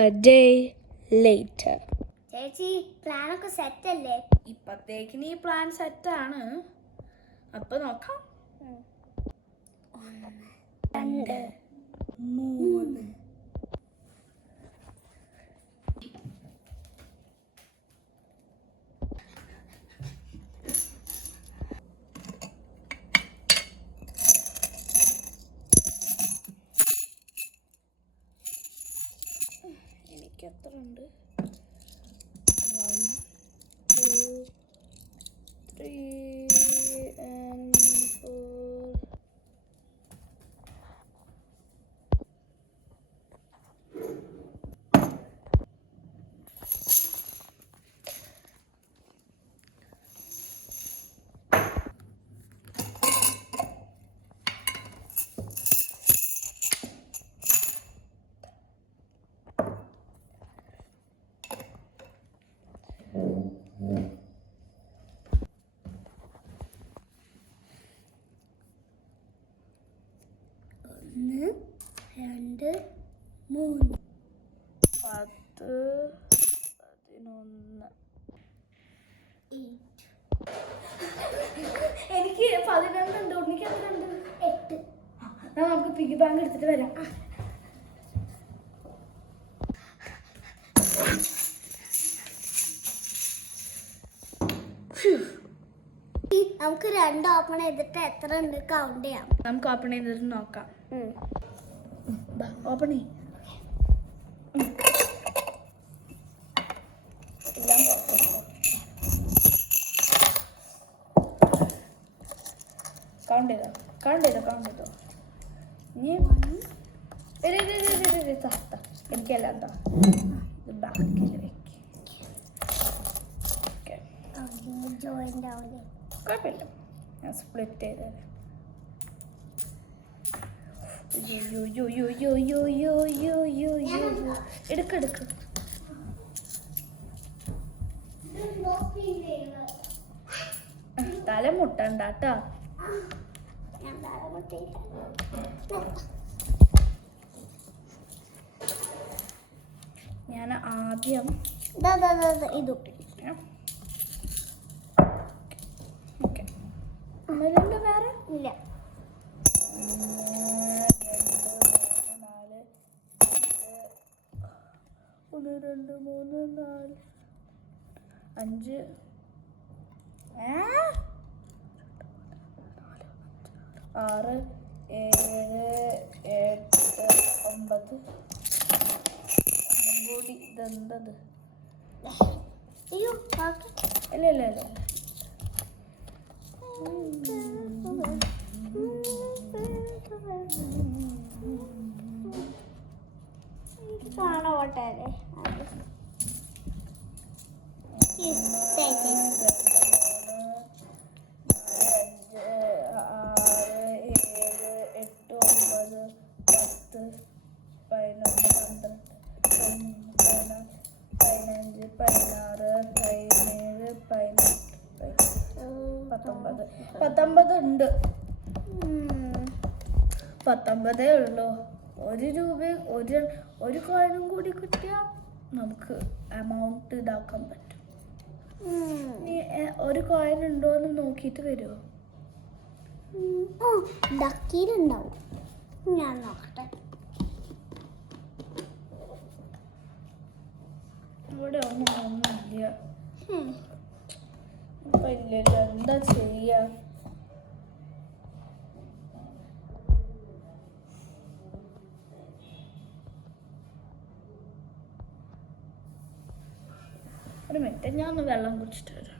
A day later. ചേച്ചി പ്ലാനൊക്കെ set അല്ലേ? ഇപ്പത്തേക്കിന് ഈ പ്ലാൻ സെറ്റാണ്. അപ്പൊ നോക്കാം. 1 2 3 എനിക്ക് എത്ര ഉണ്ട്? 1 2 3 and 4. രണ്ട് 3 10 11. എനിക്ക് 11 ഉണ്ട്. ഉണ്ണിക്ക് എത്ര ഉണ്ട്? 8. നമുക്ക് പിഗി ബാങ്ക് എടുത്തിട്ട് വരാം. നമുക്ക് 2 ഓപ്പൺ ചെയ്തിട്ട് എത്ര ഉണ്ട് കൗണ്ട് ചെയ്യാം. നമുക്ക് ഓപ്പൺ ചെയ്തിട്ട് നോക്കാം. ഓപ്പൺ ചെയ്യും. കൗണ്ട് ചെയ്തോ. ഇനി എനിക്കല്ല എന്താ ബാക്കിൽ വെക്ക്. ജോയിന്റ് ആവില്ലേ? കുഴപ്പമില്ല, ഞാൻ സ്പ്ലിറ്റ് ചെയ്ത് തരാം. എടുക്ക്. തല മുട്ടണ്ട കേട്ടോ. ഞാൻ ആദ്യം ഇത് ഓക്കെ. വേറെ ഇല്ല. 1 2 3 4 5 6 7 8 9 കൂടി. ഇതെന്തത്? അയ്യോ ഇല്ല. കാണോട്ടെ. ഉണ്ട്. 19 ഉള്ളൂ. 1 രൂപ ഒരു കോയിനും കൂടി കിട്ടിയാൽ നമുക്ക് എമൗണ്ട് ഇതാക്കാൻ പറ്റും. നീ 1 കോയിൻ ഉണ്ടോ എന്ന് നോക്കിയിട്ട് വരുമോ? ഡക്കിയിലുണ്ടാവും. ഞാൻ നോക്കട്ടെ. ഇവിടെ ഒന്നുമില്ല. ഇല്ലല്ലോ, എന്താ ചെയ്യാ? ഒരു മിനിറ്റ്, ഞാൻ ഒന്ന് വെള്ളം കുടിച്ചിട്ട് വരാം.